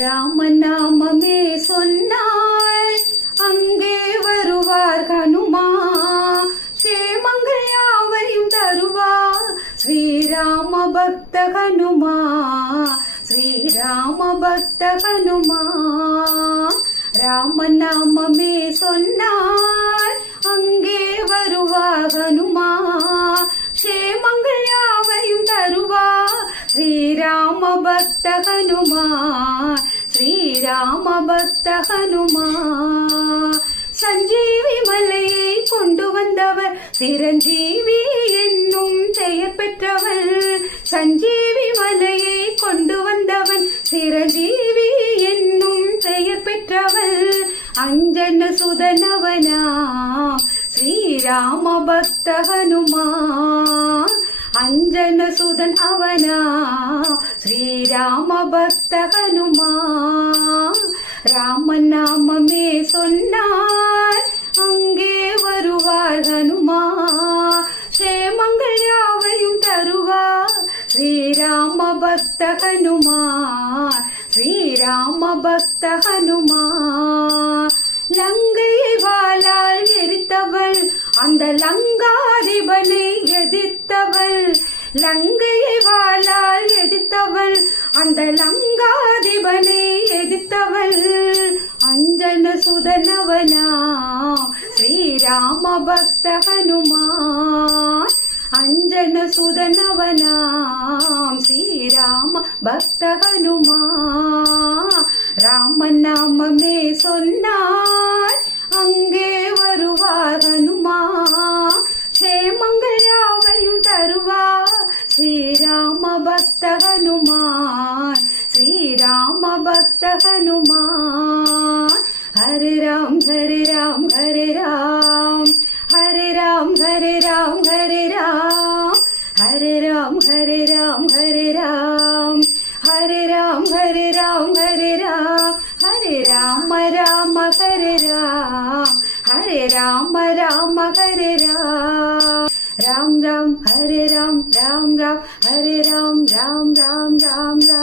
ராமநாமமே சொன்னால் அங்கே வருவார் ஹனுமா, சேமங்கள் யாவையும் தருவார் ஸ்ரீராம பக்த ஹனுமா, ஸ்ரீராம பக்த ஹனுமா. ராமநாமமே சொன்னால் அங்கே வருவார் ஹனுமா, சேமங்கள் யாவையும் தருவார் ஸ்ரீராம பக்த ஹனுமா, ஸ்ரீராம பக்த ஹனுமா. சஞ்சீவி மலையை கொண்டு வந்தவர் சிரஞ்சீவி என்னும் பெயர் பெற்றவர், சஞ்சீவி மலையை கொண்டு வந்தவன் சிரஞ்சீவி என்னும் பெயர் பெற்றவள், அஞ்சன சுதனவனாம் ஸ்ரீராம பக்த ஹனுமா, அஞ்சன சுதன் அவனா ஸ்ரீராம பக்த ஹனுமா. ராமநாமமே சொன்னால் அங்கே வருவார் ஹனுமா, சேமங்கள் யாவையும் தருவார் ஸ்ரீராம பக்த ஹனுமா, ஸ்ரீராம பக்த ஹனுமா. லங்கையை வாளால் எரித்தவள் அந்த லங்காதிபனை எதிர்த்தவள், லங்கையை வாளால் எதிர்த்தவள் அந்த லங்காதிபனை எதிர்த்தவள், அஞ்சன சுதனவனா ஸ்ரீராம பக்த ஹனுமா, அஞ்சன சுதனவனாம் ஸ்ரீராம பக்த ஹனுமா. ராமநாமமே சொன்னால் அங்கே வருவார் ஹனுமா, சேமங்கள் யாவையும் தருவார் ஸ்ரீராம பக்த ஹனுமான், ஸ்ரீராம பக்த ஹனுமான். ஹரே ராம் ஹரே ராம் ஹரே ராம், ஹரே ராம் ஹரே ராம் ஹரே ராம், ஹரே ராம் ஹரே ராம் ஹரே ராம், ஹரே ராம் ஹரே ராம் ஹரே ராம், ஹரே ராம ராம ஹரே ராம், ஹரே ராம ராம ஹரே ராம். ராம் ராம் ஹரே ராம், ராம் ராம் ஹரே ராம், ராம் ராம் ராம் ராம்.